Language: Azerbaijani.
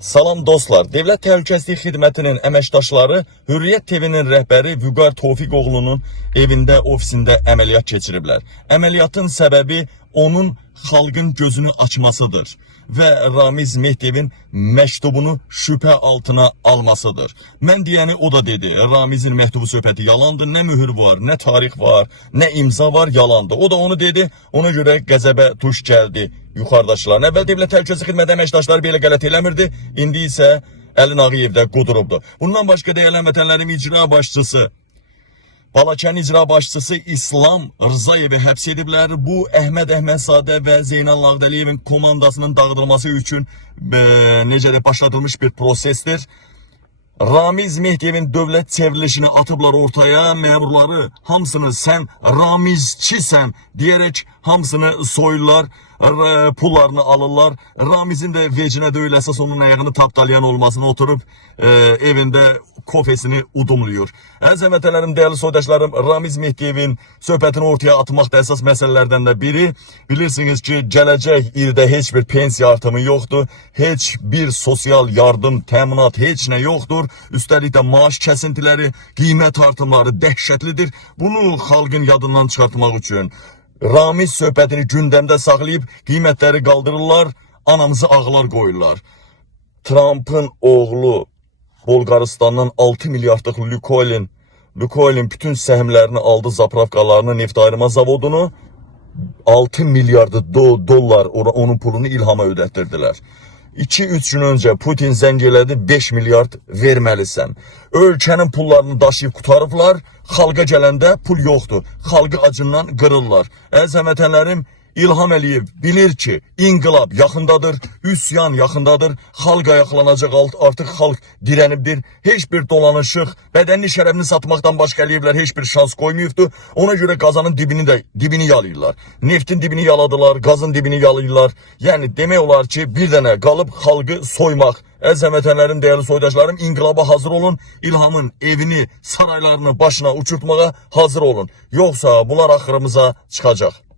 Salam dostlar, Dövlət Təhlükəsizlik Xidmətinin əməkdaşları Hürriyyət TV-nin rəhbəri Vüqar Tofiqoğlu'nun evində, ofisində əməliyyat keçiriblər. Əməliyyatın səbəbi onun xalqın gözünü açmasıdır və Ramiz Mehdiyevin məktubunu şübhə altına almasıdır. Mən deyəni o da dedi, Ramizin məktubu söhbəti yalandır, nə mühür var, nə tarix var, nə imza var, yalandır. O da onu dedi, ona görə qəzəbə tuş gəldi. Yuxarıdaşlar, əvvəl Dövlət Təhlükəsizlik Xidmət əməkdaşları belə qələt eləmirdi, indi isə Əli Nağıyevdə qudurubdu. Bundan başqa dəyərli vətənlərim icra başçısı, Balakən icra başçısı İslam Rzayevi həbs ediblər. Bu Əhməd Əhmədzadə və Zeynal Ağdəliyevin komandasının dağıdılması üçün başladılmış bir prosesdir. Ramiz Mehdiyevin dövlət çevrilişini atıblar ortaya, məmurları hamısını sən Ramizçisən deyərək hamısını soyurlar, pullarını alırlar. Ramizin de vecinə deyil, əsas onun ayağını tapdalayan olmasını oturup evində kofesini udumluyor. Əziz vətənlərim, dəyərli soydaşlarım, Ramiz Mehdiyevin söhbətini ortaya atmaq da əsas məsələlərdən də biri. Bilirsiniz ki, gələcək ildə heç bir pensiya artımı yoxdur, heç bir sosial yardım, təminat, heç nə yoxdur. Üstəlik də maaş kəsintiləri, qiymət artımları dəhşətlidir. Bunu xalqın yadından çıxartmaq üçün Ramiz söhbətini gündəmdə saxlayıb qiymətləri qaldırırlar, anamızı ağlar qoyurlar. Trump'ın oğlu Bolqaristandan 6 milyardlıq Lukoilin bütün səhmlərini aldı, zapravkalarını, neft ayırma zavodunu 6 milyard dollar onun pulunu İlham'a ödətdirdilər. 2-3 gün öncə Putin zəng elədi, 5 milyard verməlisən. Ölkənin pullarını daşıyıb qutarıblar, xalqa gələndə pul yoxdur. Xalqı acından qırırlar. Əziz vətənlərim, İlham Əliyev bilir ki, inqilab yaxındadır, üsyan yaxındadır, xalq ayaqlanacaq, artıq xalq dirənibdir. Heç bir dolanışıq, bədənli şərəfini satmaqdan başqa Əliyevlər heç bir şans qoymayıbdır. Ona görə qazanın dibini yalayırlar. Neftin dibini yaladılar, qazın dibini yalayırlar. Yəni demək olar ki, bir dənə qalıb xalqı soymaq. Əziz vətənlərim, dəyərli soydaşlarım, inqilaba hazır olun. İlhamın evini, saraylarını başına uçurtmağa hazır olun. Yoxsa bunlar axırımıza çıxacaq.